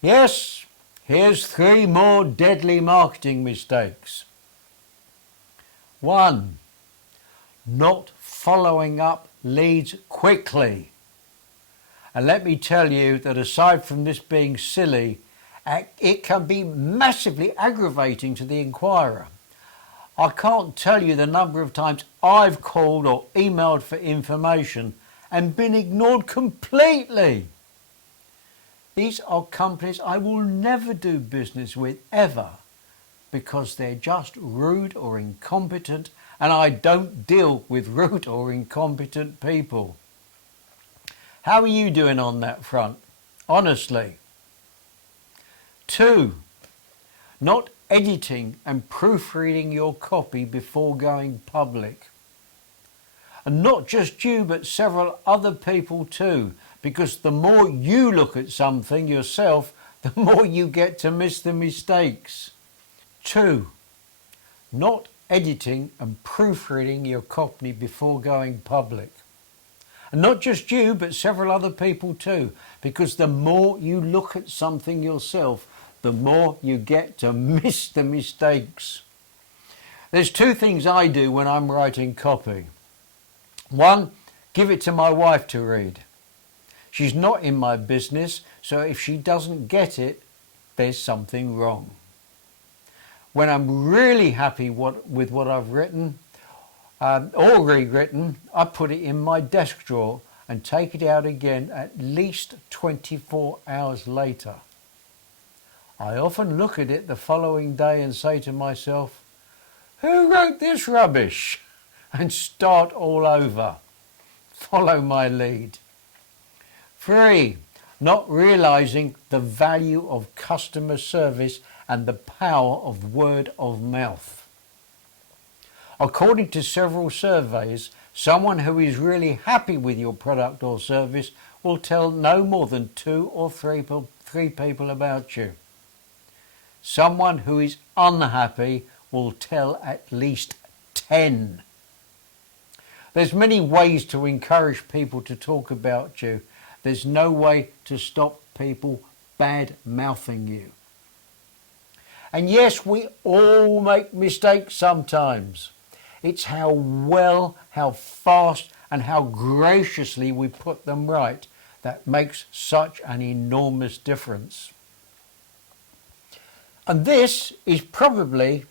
Yes, here's 3 more deadly marketing mistakes. 1. Not following up leads quickly. And let me tell you that aside from this being silly, it can be massively aggravating to the inquirer. I can't tell you the number of times I've called or emailed for information and been ignored completely. These are companies I will never do business with ever because they're just rude or incompetent, and I don't deal with rude or incompetent people. How are you doing on that front? Honestly. 2. Not editing and proofreading your copy before going public. And not just you, but several other people too, because the more you look at something yourself, the more you get to miss the mistakes. 2. Not editing and proofreading your copy before going public. And not just you, but several other people too, because the more you look at something yourself, the more you get to miss the mistakes. There's 2 things I do when I'm writing copy. 1, give it to my wife to read. She's not in my business, so if she doesn't get it, there's something wrong. When I'm really happy with what I've written or rewritten, I put it in my desk drawer and take it out again at least 24 hours later. I often look at it the following day and say to myself, who wrote this rubbish? And start all over. Follow my lead. 3. Not realizing the value of customer service and the power of word of mouth. According to several surveys, someone who is really happy with your product or service will tell no more than 2 or 3 people about you. Someone who is unhappy will tell at least 10. There's many ways to encourage people to talk about you. There's no way to stop people bad-mouthing you. And yes, we all make mistakes sometimes. It's how well, how fast, and how graciously we put them right that makes such an enormous difference. And this is probably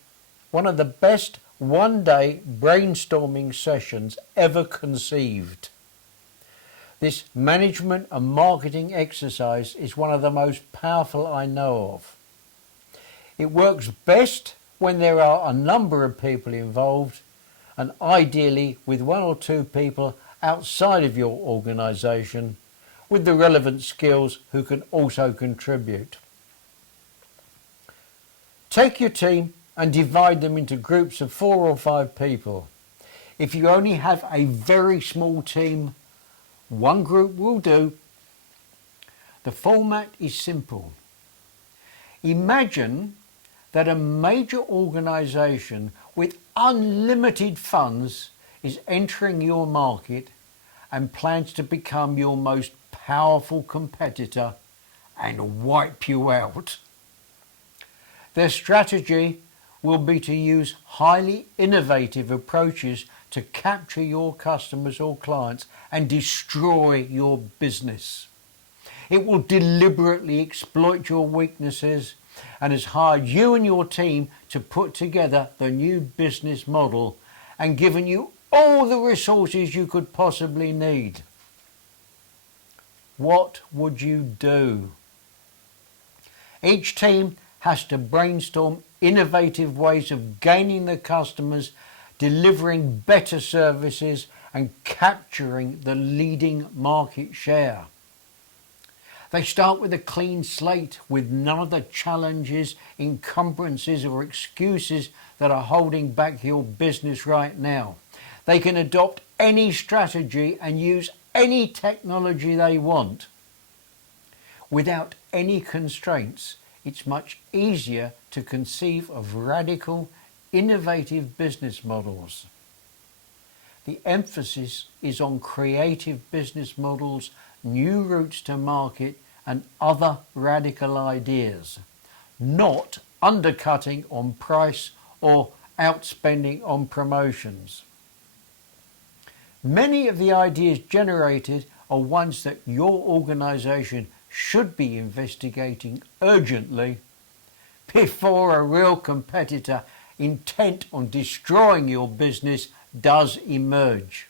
one of the best one-day brainstorming sessions ever conceived. This management and marketing exercise is one of the most powerful I know of. It works best when there are a number of people involved, and ideally with 1 or 2 people outside of your organisation with the relevant skills who can also contribute. Take your team and divide them into groups of 4 or 5 people. If you only have a very small team, 1 group will do. The format is simple. Imagine that a major organisation with unlimited funds is entering your market and plans to become your most powerful competitor and wipe you out. Their strategy will be to use highly innovative approaches to capture your customers or clients and destroy your business. It will deliberately exploit your weaknesses and has hired you and your team to put together the new business model and given you all the resources you could possibly need. What would you do? Each team has to brainstorm innovative ways of gaining the customers, delivering better services, and capturing the leading market share. They start with a clean slate with none of the challenges, encumbrances or excuses that are holding back your business right now. They can adopt any strategy and use any technology they want. Without any constraints, it's much easier to conceive of radical, innovative business models. The emphasis is on creative business models, new routes to market, and other radical ideas, not undercutting on price or outspending on promotions. Many of the ideas generated are ones that your organisation should be investigating urgently before a real competitor intent on destroying your business does emerge.